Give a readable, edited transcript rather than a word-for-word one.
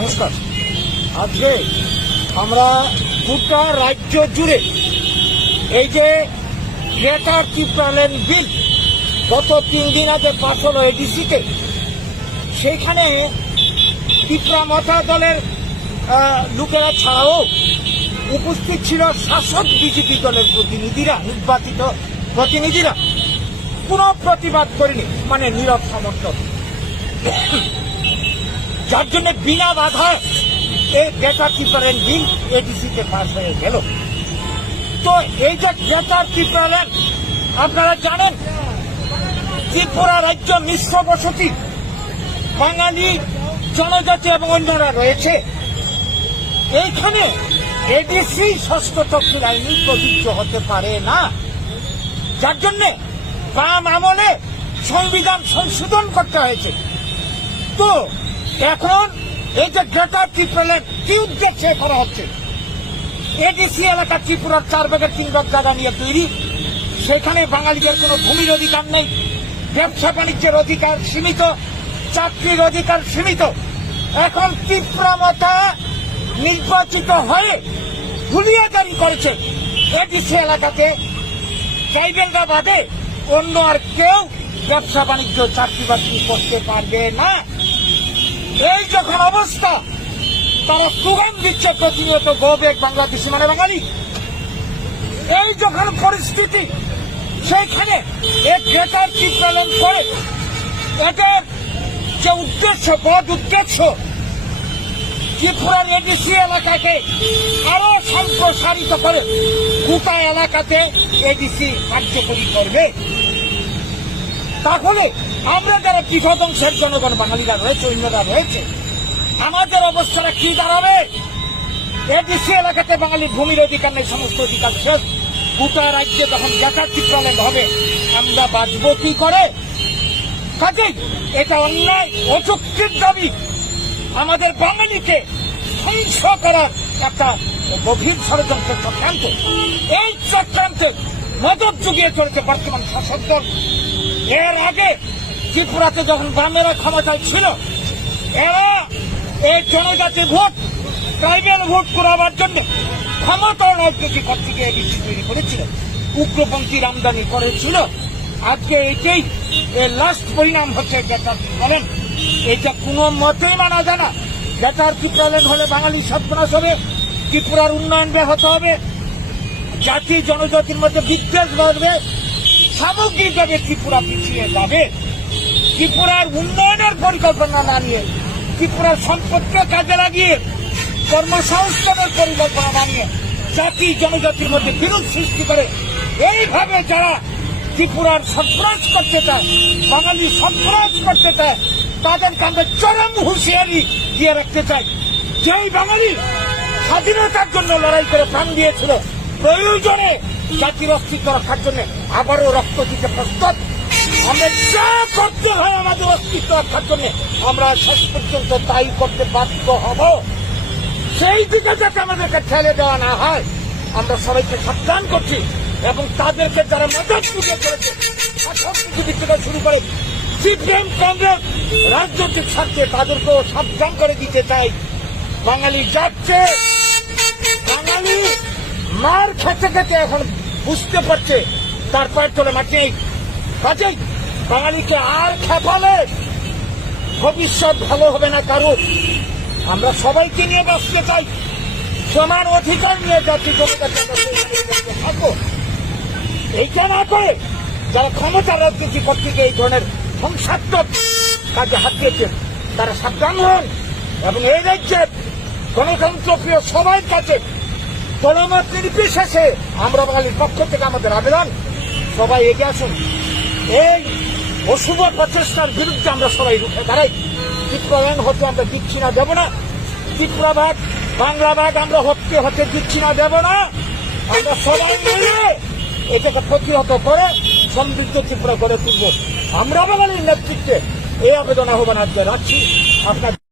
নমস্কার। আজকে আমরা গোটা রাজ্য জুড়ে এই যে গ্রেটার ত্রিপুরাল্যান্ড বিল গত 3 দিন আগে পাস হলো এডিসিতে, সেইখানে ত্রিপুরা মতা দলের লোকেরা ছাড়াও উপস্থিত ছিল শাসক বিজেপি দলের প্রতিনিধিরা, নির্বাচিত প্রতিনিধিরা। কোনো প্রতিবাদ করেনি, মানে নীরব সমর্থক, যার জন্য বিনা বাধা এই গ্রেটার ত্রিপুরাল্যান্ড বিল এডিসিতে পাস হয়ে গেল। তো এই যে গ্রেটার ত্রিপুরাল্যান্ড, আপনারা জানেন ত্রিপুরা রাজ্য মিশ্র বসতি, বাঙালি, জনজাতি এবং অন্যরা রয়েছে। এইখানে এডিসি ষষ্ঠ তফসিল আইন প্রযোজ্য হতে পারে না, যার জন্য বাম আমলে সংবিধান সংশোধন করতে হয়েছে। তো এখন এই যে গ্রেটার ত্রিপুরাল্যান্ড কি উদ্দেশ্যে করা হচ্ছে? এডিসি এলাকা ত্রিপুরার 4 ভাগের 3 ভাগ জায়গা নিয়ে তৈরি, সেখানে বাঙালিদের কোনো ভূমির অধিকার নেই, ব্যবসা বাণিজ্যের অধিকার সীমিত, চাকরির অধিকার সীমিত। এখন ত্রিপুরা মতা নির্বাচিত হয়ে হুলিয়াজারি করেছে এডিসি এলাকাতে ট্রাইবেলরা বাদে অন্য আর কেউ ব্যবসা বাণিজ্য চাকরি বাকরি করতে পারবে না। এই যখন অবস্থা, তারা স্লোগান দিচ্ছে প্রতিনিয়ত গো ব্যাক বাংলাদেশি মানে বাঙালি। এই যখন পরিস্থিতি, সেইখানে এই গ্রেটার ত্রিপুরাল্যান্ড করে এদের যে উদ্দেশ্য, বড় উদ্দেশ্য, ত্রিপুরার এডিসি এলাকাকে আরো সম্প্রসারিত করে গোটা এলাকাতে এডিসি কার্যকরী করবে। তাহলে আমরা যারা বৃহৎ অংশের জনগণ, বাঙালিরা রয়েছে, অন্যরা রয়েছে, আমাদের অবস্থাটা কি দাঁড়াবে? এডিসি এলাকাতে বাঙালির ভূমির অধিকার নেই, সমস্ত অধিকার শেষ। গোটা রাজ্যে যখন গ্রেটার ত্রিপুরাল্যান্ড হবে, আমরা বাঁচব কি করে? কাজেই এটা অন্যায়, অযৌক্তিক দাবি। আমাদের বাঙালিকে ধ্বংস করার একটা গভীর ষড়যন্ত্রের চক্রান্ত। এই চক্রান্তে মদত জুগিয়ে চলেছে বর্তমান শাসক দল। এর আগে ত্রিপুরাতে যখন বামেরা ক্ষমতায় ছিল, এরা এই জনজাতি ভোট, ট্রাইবেল ভোট করাবার জন্য ক্ষমতার রাজনীতি করতে গিয়ে এডিসি তৈরি করেছিল, উগ্রপন্থী আমদানি করেছিল। আজকে এইটাই লাস্ট পরিণাম হচ্ছে গ্রেটার ত্রিপুরাল্যান্ড। এটা কোনো মতেই মানা যায় না। গ্রেটার ত্রিপুরাল্যান্ড হলে বাঙালি সর্বনাশ হবে, ত্রিপুরার উন্নয়ন ব্যাহত হবে, জাতি জনজাতির মধ্যে বিদ্বেষ বাড়বে, সামগ্রিকভাবে ত্রিপুরা পিছিয়ে যাবে। ত্রিপুরার উন্নয়নের পরিকল্পনা না নিয়ে, ত্রিপুরার সম্পদকে কাজে লাগিয়ে কর্মসংস্থানের পরিকল্পনা না নিয়ে জাতি জনজাতির মধ্যে বিরোধ সৃষ্টি করে এইভাবে যারা ত্রিপুরার সন্ত্রাস করতে চায়, বাঙালি সন্ত্রাস করতে চায়, তাদেরকে আমরা চরম হুঁশিয়ারি দিয়ে রাখতে চাই। যেই বাঙালি স্বাধীনতার জন্য লড়াই করে প্রাণ দিয়েছিল, প্রয়োজনে জাতির অস্তিত্ব রক্ষার জন্য আবারও রক্ত দিতে প্রস্তুত। আমরা যা করতে হয় আমাদের অস্তিত্ব রক্ষার জন্য, আমরা শেষ পর্যন্ত তাই করতে বাধ্য হব। সেই দিকে যাতে আমাদেরকে ঠেলে দেওয়া না হয়, আমরা সবাইকে সাবধান করছি। এবং তাদেরকে যারা মদত পুজো করেছে, শাসক বিজেপি থেকে শুরু করে সিপিএম, কংগ্রেস, রাজনৈতিক স্বার্থে তাদেরকেও সাবধান করে দিতে চাই। বাঙালি যাচ্ছে, বাঙালি মার খেতে খেতে এখন বুঝতে পারছে তার পায়ের তলে মাটি নেই। কাজেই বাঙালিকে আর খেপালে ভবিষ্যৎ ভালো হবে না কারো। আমরা সবাইকে নিয়ে বাঁচতে চাই, সমান অধিকার নিয়ে জাতি জনজাতি থাকবো। এইটা না করে যারা ক্ষমতার রাজনীতি করতে গিয়ে এই ধরনের ধ্বংসাত্মক কাজে হাত দিয়েছেন, তারা সাবধান হন। এবং এই রাজ্যের গণতন্ত্রপ্রিয় সবার কাছে দলমত নির্বিশেষে আমরা বাঙালির পক্ষ থেকে আমাদের আবেদন, সবাই এগিয়ে আসুন। এই অশুভ প্রচেষ্টার বিরুদ্ধে আমরা সবাই রুখে দাঁড়াই। ত্রিপুরাল্যান্ড হতে আমরা দিচ্ছি না, দেব না। ত্রিপুরা ভাগ, বাংলা ভাগ আমরা হতে দিচ্ছি না, দেব না। আমরা সবাই মিলে এটাকে প্রতিহত করে সমৃদ্ধ ত্রিপুরা গড়ে তুলব। আমরা বাঙালির নেতৃত্বে এই আবেদন আহ্বান আজকে রাখছি। আপনার